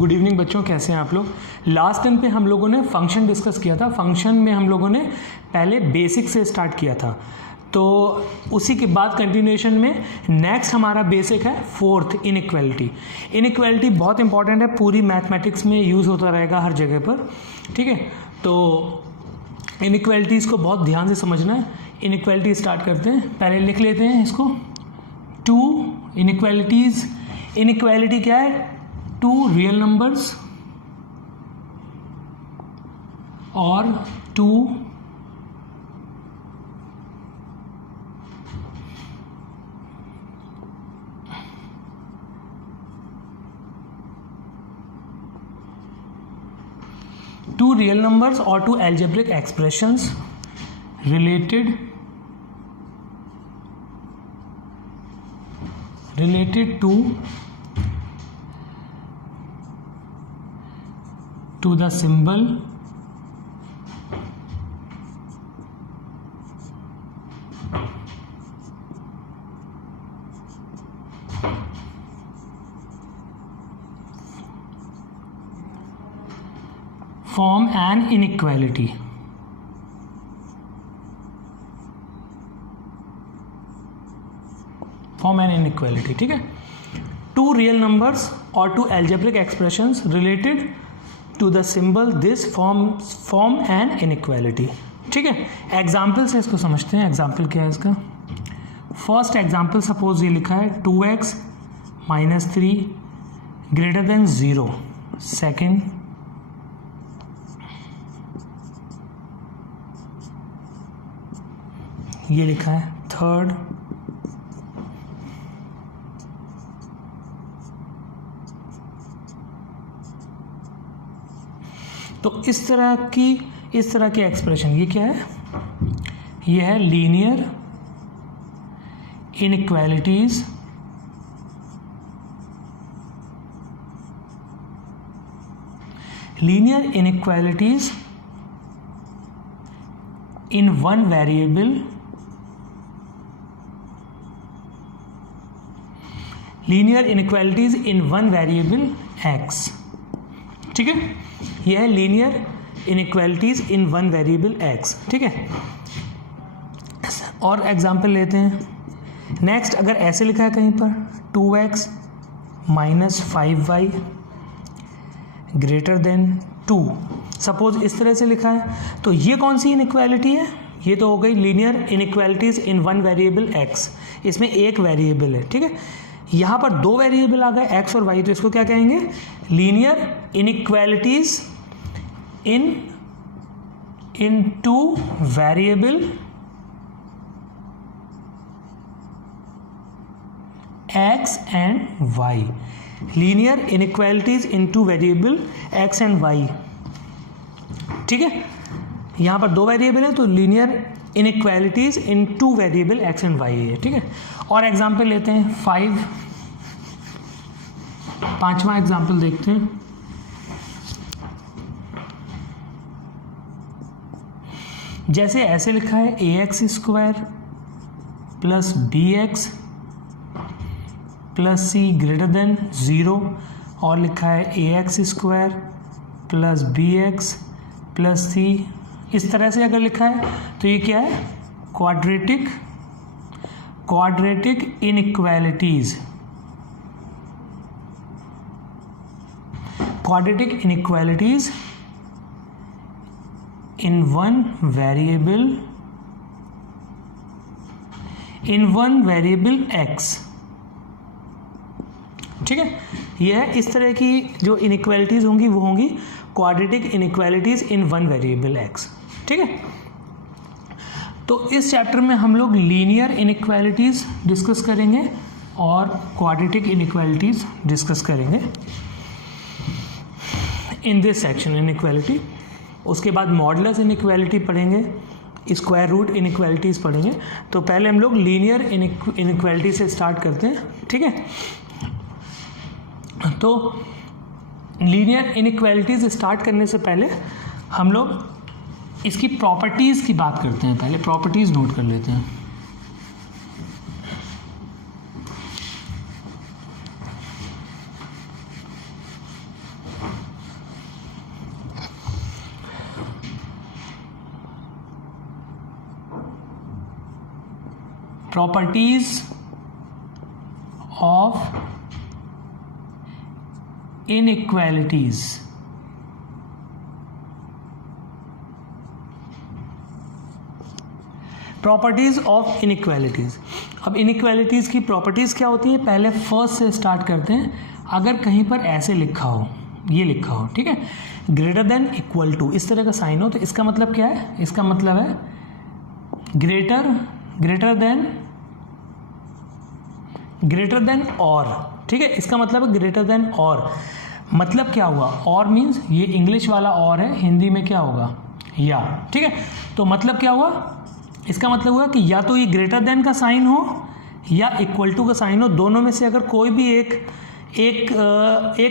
Good evening बच्चों, कैसे हैं आप लोग। लास्ट टाइम पे हम लोगों ने फंक्शन डिस्कस किया था। फंक्शन में हम लोगों ने पहले बेसिक से स्टार्ट किया था, तो उसी के बाद कंटिन्यूएशन में नेक्स्ट हमारा बेसिक है फोर्थ, इनइक्वालिटी। इनइक्वालिटी बहुत इंपॉर्टेंट है, पूरी मैथमेटिक्स में यूज़ होता रहेगा हर जगह पर, ठीक है। तो इनइक्वालिटीज़ को बहुत ध्यान से समझना है। इनइक्वालिटी स्टार्ट करते हैं, पहले लिख लेते हैं इसको। टू इनइक्वालिटीज़, इनइक्वालिटी क्या है? टू रियल नंबर्स और टू रियल नंबर्स और to algebraic expressions related to the symbol form an inequality. Form an inequality, ठीक है। टू रियल नंबर्स और to algebraic expressions related to the symbol this form an inequality, ठीक है। Example से इसको समझते हैं। एग्जाम्पल क्या है इसका? फर्स्ट एग्जाम्पल, सपोज ये लिखा है 2x - 3 ग्रेटर देन 0। सेकेंड, ये लिखा है थर्ड, तो इस तरह की एक्सप्रेशन, ये क्या है? ये है linear inequalities in one variable, linear inequalities in one variable x, ठीक है। यह है linear inequalities in one variable x, ठीक है। और एग्जांपल लेते हैं। नेक्स्ट, अगर ऐसे लिखा है कहीं पर 2x - 5y greater than 2, suppose इस तरह से लिखा है, तो ये कौन सी इनइक्वालिटी है? ये तो हो गई linear inequalities in one variable x। इसमें एक वेरिएबल है, ठीक है। यहाँ पर दो वेरिएबल आ गए x और y, तो इसको क्या कहेंगे? Linear inequalities in two variable x and y। Linear inequalities in two variable x and y, ठीक है। यहाँ पर दो वेरिएबल है, तो linear inequalities in two variable x and y है, ठीक है। और एग्जाम्पल लेते हैं 5, पांचवा एग्जाम्पल देखते हैं। जैसे ऐसे लिखा है ax² + bx + c greater than 0, और लिखा है ax² + bx + c। इस तरह से अगर लिखा है तो ये क्या है? Quadratic inequalities. Quadratic inequalities in one variable x, ठीक है। यह है, इस तरह की जो इनइक्वालिटीज होंगी वो होंगी quadratic inequalities in one variable x, ठीक है। तो इस चैप्टर में हम लोग लीनियर इनइक्वालिटीज डिस्कस करेंगे और क्वाड्रेटिक इनइक्वालिटीज डिस्कस करेंगे इन दिस सेक्शन, इनइक्वालिटी। उसके बाद मॉडुलस इनइक्वालिटी पढ़ेंगे, स्क्वायर रूट इनइक्वालिटीज पढ़ेंगे। तो पहले हम लोग लीनियर इनइक्वालिटी से स्टार्ट करते हैं, ठीक है। तो लीनियर इनइक्वालिटीज स्टार्ट करने से पहले हम लोग इसकी प्रॉपर्टीज़ की बात करते हैं। पहले प्रॉपर्टीज़ नोट कर लेते हैं। Properties of inequalities. Properties of inequalities. अब इनइक्वालिटीज की प्रॉपर्टीज क्या होती है, पहले फर्स्ट से स्टार्ट करते हैं। अगर कहीं पर ऐसे लिखा हो, ये लिखा हो, ठीक है, ग्रेटर देन इक्वल टू, इस तरह का साइन हो, तो इसका मतलब क्या है, इसका मतलब है ग्रेटर देन और, ठीक है, इसका मतलब है ग्रेटर देन और। मतलब क्या हुआ, और मीन्स ये इंग्लिश वाला और है, हिंदी में क्या होगा, या, ठीक है। तो मतलब क्या हुआ, इसका मतलब हुआ कि या तो ये ग्रेटर देन का साइन हो या इक्वल टू का साइन हो, दोनों में से अगर कोई भी एक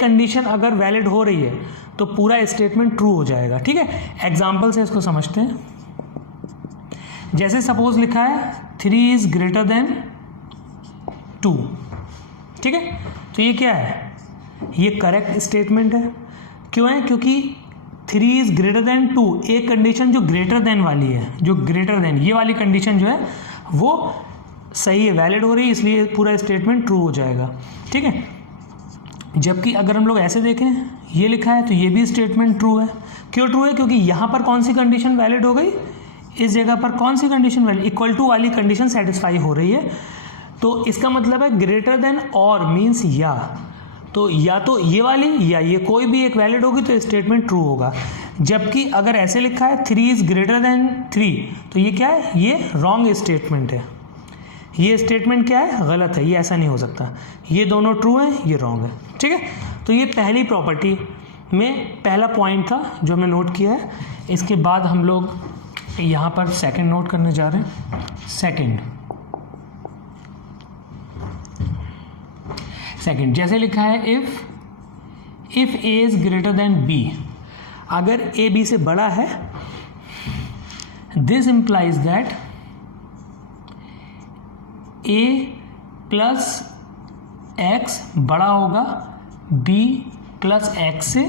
कंडीशन अगर वैलिड हो रही है तो पूरा स्टेटमेंट ट्रू हो जाएगा, ठीक है। एग्जाम्पल से इसको समझते हैं। जैसे सपोज लिखा है 3 इज ग्रेटर देन 2, ठीक है, तो ये क्या है, ये करेक्ट स्टेटमेंट है। क्यों है, क्योंकि 3 इज ग्रेटर देन 2, एक कंडीशन जो ग्रेटर देन वाली है, जो ग्रेटर देन ये वाली कंडीशन जो है वो सही है, वैलिड हो रही है, इसलिए पूरा स्टेटमेंट ट्रू हो जाएगा, ठीक है। जबकि अगर हम लोग ऐसे देखें, ये लिखा है तो ये भी स्टेटमेंट ट्रू है। क्यों ट्रू है, क्योंकि यहाँ पर कौन सी कंडीशन वैलिड हो गई, इस जगह पर कौन सी कंडीशन वैलिड, इक्वल टू वाली कंडीशन सेटिस्फाई हो रही है। तो इसका मतलब है ग्रेटर देन और मीन्स या, तो या तो ये वाली या ये कोई भी एक वैलिड होगी तो स्टेटमेंट ट्रू होगा। जबकि अगर ऐसे लिखा है 3 इज ग्रेटर देन 3, तो ये क्या है, ये रॉन्ग स्टेटमेंट है, ये स्टेटमेंट क्या है, गलत है, ये ऐसा नहीं हो सकता, ये दोनों ट्रू है, ये रॉन्ग है, ठीक है। तो ये पहली प्रॉपर्टी में पहला पॉइंट था जो हमने नोट किया है। इसके बाद हम लोग यहाँ पर सेकंड नोट करने जा रहे हैं। सेकंड जैसे लिखा है if A is greater than B, अगर ए बी से बड़ा है, this implies that A plus X बड़ा होगा बी प्लस एक्स से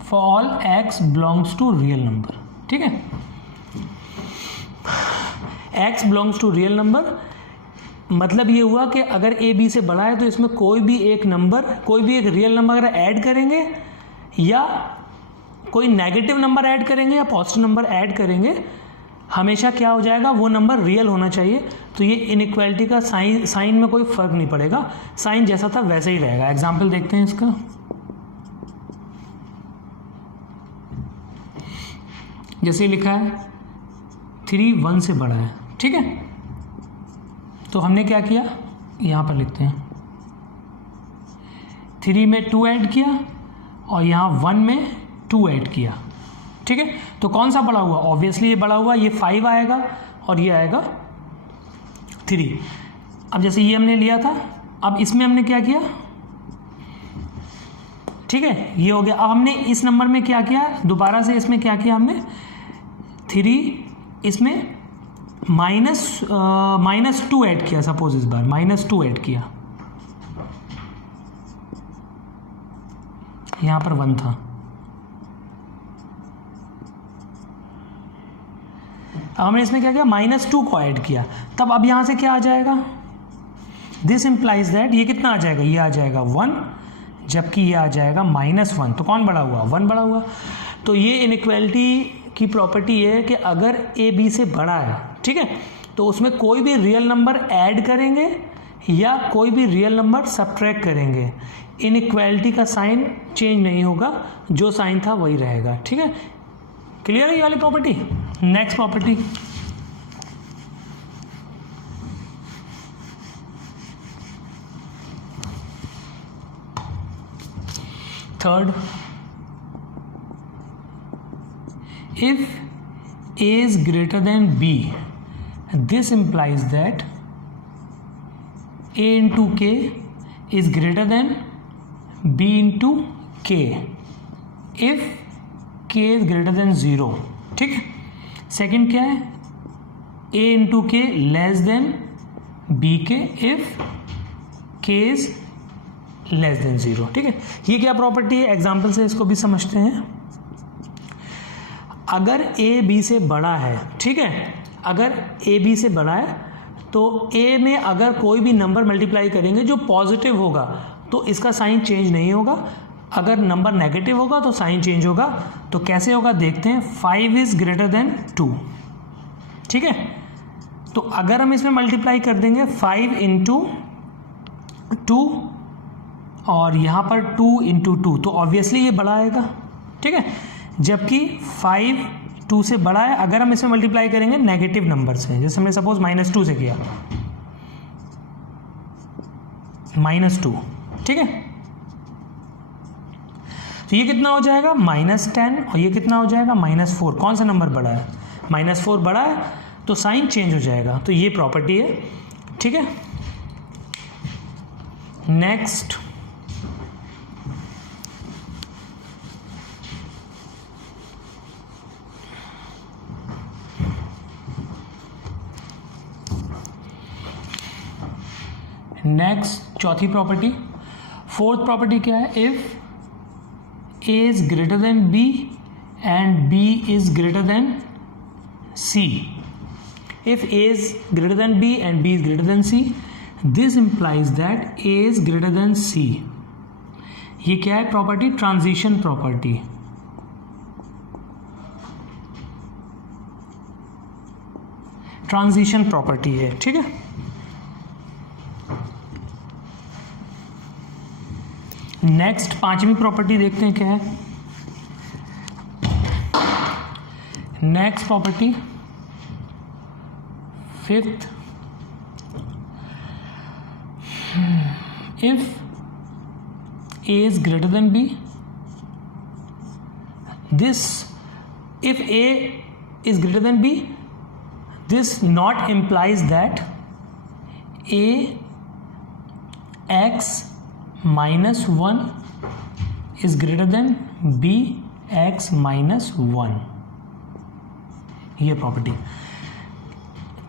for all X belongs to real number, ठीक है। X belongs to real number मतलब ये हुआ कि अगर ए बी से बड़ा है तो इसमें कोई भी एक रियल नंबर अगर ऐड करेंगे या कोई नेगेटिव नंबर ऐड करेंगे या पॉजिटिव नंबर ऐड करेंगे, हमेशा क्या हो जाएगा, वो नंबर रियल होना चाहिए। तो ये इनइक्वालिटी का साइन में कोई फर्क नहीं पड़ेगा, साइन जैसा था वैसे ही रहेगा। एग्जाम्पल देखते हैं इसका। जैसे लिखा है 3 1 से बड़ा है, ठीक है, तो हमने क्या किया, यहाँ पर लिखते हैं 3 में 2 ऐड किया और यहाँ 1 में 2 ऐड किया, ठीक है। तो कौन सा बड़ा हुआ, ऑब्वियसली ये बड़ा हुआ, ये 5 आएगा और ये आएगा 3। अब जैसे ये हमने लिया था, अब इसमें हमने क्या किया, ठीक है, ये हो गया। अब हमने इस नंबर में क्या किया, दोबारा से इसमें क्या किया हमने, 3 इसमें -2 ऐड किया, सपोज इस बार -2 ऐड किया, यहां पर 1 था। अब हमने इसमें क्या किया, -2 को ऐड किया, तब अब यहां से क्या आ जाएगा, दिस इंप्लाइज दैट ये कितना आ जाएगा, ये आ जाएगा 1, जबकि ये आ जाएगा -1। तो कौन बड़ा हुआ, 1 बड़ा हुआ। तो ये इनइक्वालिटी की प्रॉपर्टी ये है कि अगर ए बी से बड़ा है, ठीक है, तो उसमें कोई भी रियल नंबर ऐड करेंगे या कोई भी रियल नंबर सब्ट्रैक्ट करेंगे, इनइक्वालिटी का साइन चेंज नहीं होगा, जो साइन था वही रहेगा, ठीक है। क्लियर है ये वाली property. Next property, third, if a is greater than b, this implies that a into k is greater than b into k if k is greater than 0, ठीक है। सेकंड क्या है, a into k less than b के if k is less than 0, ठीक है। ये क्या property है, एग्जाम्पल से इसको भी समझते हैं। अगर ए बी से बड़ा है, ठीक है, अगर ए बी से बड़ा है तो ए में अगर कोई भी नंबर मल्टीप्लाई करेंगे जो पॉजिटिव होगा तो इसका साइन चेंज नहीं होगा, अगर नंबर नेगेटिव होगा तो साइन चेंज होगा। तो कैसे होगा देखते हैं। 5 इज ग्रेटर देन 2, ठीक है। तो अगर हम इसमें मल्टीप्लाई कर देंगे 5 इंटू 2 और यहाँ पर 2 इंटू 2, तो ऑब्वियसली ये बड़ा आएगा, ठीक है। जबकि 5 2 से बड़ा है। अगर हम इसमें मल्टीप्लाई करेंगे नेगेटिव नंबर से, जैसे हमने सपोज -2 से किया, -2, ठीक है। तो ये कितना हो जाएगा -10 और ये कितना हो जाएगा -4। कौन सा नंबर बड़ा है? -4 बड़ा है, तो साइन चेंज हो जाएगा। तो ये प्रॉपर्टी है, ठीक है। नेक्स्ट चौथी प्रॉपर्टी, फोर्थ प्रॉपर्टी क्या है? If A is greater than B and B is greater than C. If A is greater than B and B is greater than C, this implies that A is greater than C. ये क्या है property? Transition property. Transition property है, ठीक है। Next पांचवी property देखते हैं क्या है। Next property fifth, if A is greater than B, if A is greater than B, this not implies that A x -1 is greater than B x -1, ये property,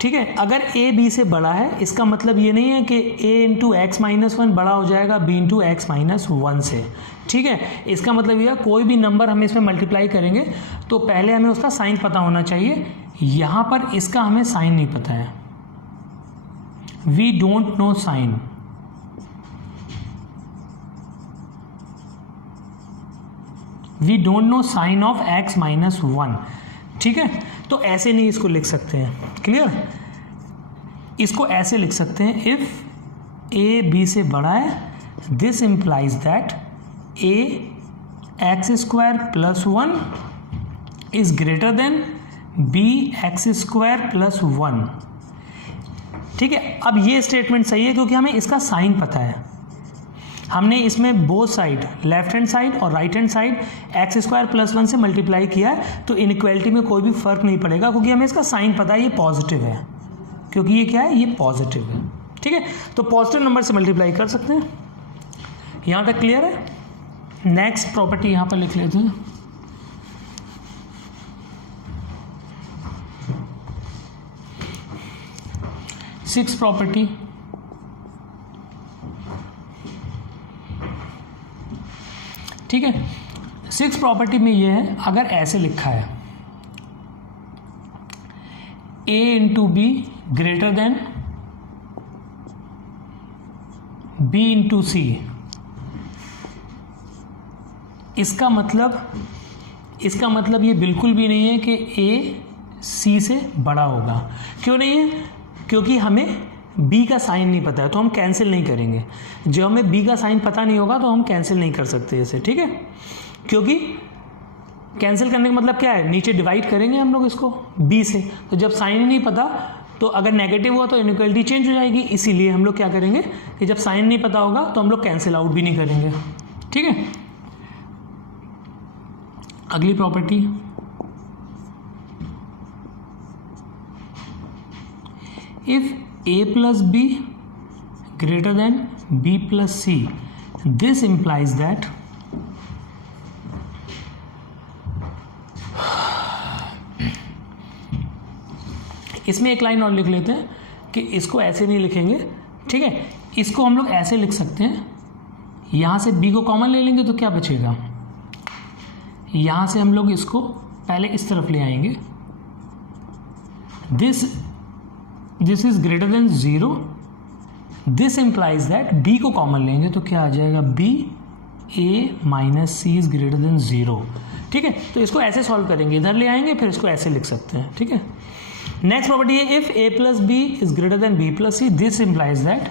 ठीक है। अगर A B से बड़ा है, इसका मतलब ये नहीं है कि A इंटू एक्स -1 बड़ा हो जाएगा B इंटू एक्स -1 से, ठीक है। इसका मतलब ये कोई भी नंबर हम इसमें मल्टीप्लाई करेंगे तो पहले हमें उसका साइन पता होना चाहिए। यहाँ पर इसका हमें साइन नहीं पता है, we don't know sign. We don't know sign of x -1, ठीक है। तो ऐसे नहीं इसको लिख सकते हैं, क्लियर। इसको ऐसे लिख सकते हैं, इफ A B से बड़ा है this implies that A x² + 1 is greater than B x² + 1, ठीक है। अब ये स्टेटमेंट सही है क्योंकि हमें इसका साइन पता है। हमने इसमें both side, left hand side और राइट हैंड साइड x² + 1 से मल्टीप्लाई किया है, तो इनइक्वालिटी में कोई भी फर्क नहीं पड़ेगा क्योंकि हमें इसका साइन पता है, ये पॉजिटिव है, क्योंकि ये क्या है, ये पॉजिटिव है, ठीक है। तो पॉजिटिव नंबर से मल्टीप्लाई कर सकते हैं। यहाँ तक क्लियर है। नेक्स्ट प्रॉपर्टी यहाँ पर लिख लेते हैं। सिक्स प्रॉपर्टी, ठीक है। सिक्स प्रॉपर्टी में ये है, अगर ऐसे लिखा है A into B greater than B into C, इसका मतलब ये बिल्कुल भी नहीं है कि A C से बड़ा होगा। क्यों नहीं है? क्योंकि हमें B का साइन नहीं पता है, तो हम कैंसिल नहीं करेंगे। जब हमें B का साइन पता नहीं होगा तो हम कैंसिल नहीं कर सकते इसे, ठीक है। क्योंकि कैंसिल करने का मतलब क्या है, नीचे डिवाइड करेंगे हम लोग इसको B से, तो जब साइन ही नहीं पता तो अगर नेगेटिव हुआ तो इनइक्वालिटी चेंज हो जाएगी। इसीलिए हम लोग क्या करेंगे कि जब साइन नहीं पता होगा तो हम लोग कैंसिल आउट भी नहीं करेंगे, ठीक है। अगली property, if A plus B greater than B plus C, this implies that इसमें एक लाइन और लिख लेते हैं कि इसको ऐसे नहीं लिखेंगे, ठीक है। इसको हम लोग ऐसे लिख सकते हैं, यहाँ से B को कॉमन ले लेंगे तो क्या बचेगा, यहाँ से हम लोग इसको पहले इस तरफ ले आएंगे, this this is greater than 0, this implies that b को कॉमन लेंगे तो क्या आ जाएगा, b a minus C is greater than 0। ठीक है, तो इसको ऐसे सॉल्व करेंगे, इधर ले आएंगे, फिर इसको ऐसे लिख सकते हैं। ठीक है, नेक्स्ट प्रॉपर्टी है if a plus B is greater than b plus C, this implies that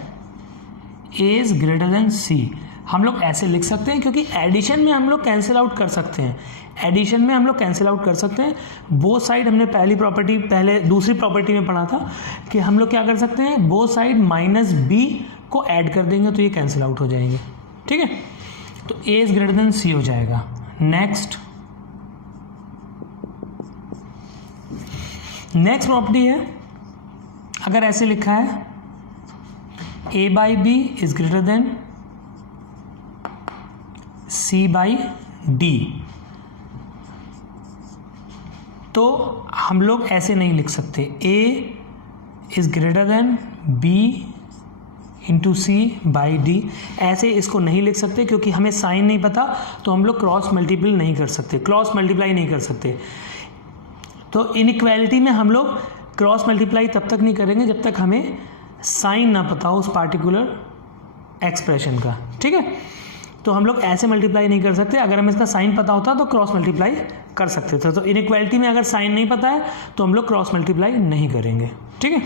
a is greater than c। हम लोग ऐसे लिख सकते हैं क्योंकि एडिशन में हम लोग कैंसिल आउट कर सकते हैं, एडिशन में हम लोग कैंसिल आउट कर सकते हैं। बोथ साइड हमने पहले दूसरी प्रॉपर्टी में पढ़ा था कि हम लोग क्या कर सकते हैं, बोथ साइड माइनस b को ऐड कर देंगे तो ये कैंसिल आउट हो जाएंगे। ठीक है, तो a is greater than c हो जाएगा। नेक्स्ट प्रॉपर्टी है, अगर ऐसे लिखा है a by B is greater than c by D, तो हम लोग ऐसे नहीं लिख सकते, a is greater than b into C by D, ऐसे इसको नहीं लिख सकते क्योंकि हमें साइन नहीं पता, तो हम लोग क्रॉस मल्टीप्लाई नहीं कर सकते। तो इनइक्वालिटी में हम लोग क्रॉस मल्टीप्लाई तब तक नहीं करेंगे जब तक हमें साइन ना पता हो उस पार्टिकुलर एक्सप्रेशन का। ठीक है, तो हम लोग ऐसे मल्टीप्लाई नहीं कर सकते, अगर हमें इसका साइन पता होता तो क्रॉस मल्टीप्लाई कर सकते थे। तो इनइक्वालिटी में अगर साइन नहीं पता है तो हम लोग क्रॉस मल्टीप्लाई नहीं करेंगे। ठीक है।